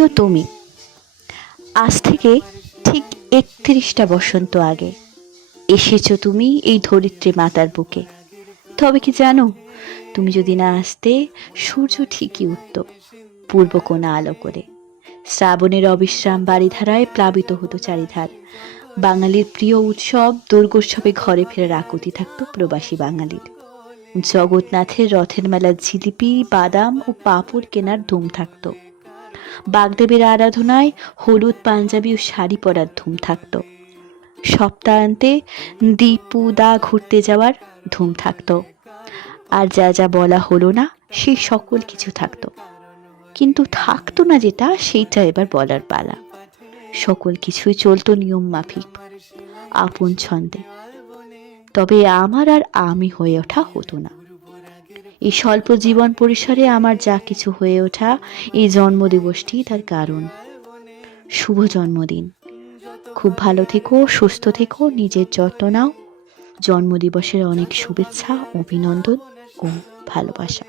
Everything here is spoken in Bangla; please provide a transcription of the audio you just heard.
প্রিয় তুমি, আজ থেকে ঠিক ৩১টা বসন্ত আগে এসেছো তুমি এই ধরিত্রী মাতার বুকে। তবে কি জানো, তুমি যদি না আসতে সূর্য ঠিকই উঠত পূর্ব কোণা আলো করে। শ্রাবণের অবিশ্রাম বারিধারায় প্লাবিত হতো চারিধার। বাঙালির প্রিয় উৎসব দুর্গোৎসবে ঘরে ফেরার আকুতি থাকতো প্রবাসী বাঙালির। জগন্নাথের রথের মেলার জিলিপি, বাদাম ও পাঁপড় কেনার ধুম থাকতো। বাগদেবীর আরাধনায় হলুদ পাঞ্জাবি ও শাড়ি পরার ধুম থাকতো। সপ্তাহান্তে দীপুদা ঘুরতে যাওয়ার ধুম থাকতো। আর যা যা বলা হলো না সেই সকল কিছু থাকতো, কিন্তু থাকতো না যেটা, সেইটা এবার বলার পালা। সকল কিছুই চলতো নিয়ম মাফিক, আপন ছন্দে। তবে আমার আর আমি হয়ে ওঠা হতো না। এই স্বল্প জীবন পরিসরে আমার যা কিছু হয়ে ওঠা, এই জন্মদিবসটি তার কারণ। শুভ জন্মদিন। খুব ভালো থেকো, সুস্থ থেকো, নিজের যত্ন নাও। জন্মদিবসের অনেক শুভেচ্ছা, অভিনন্দন ও ভালোবাসা।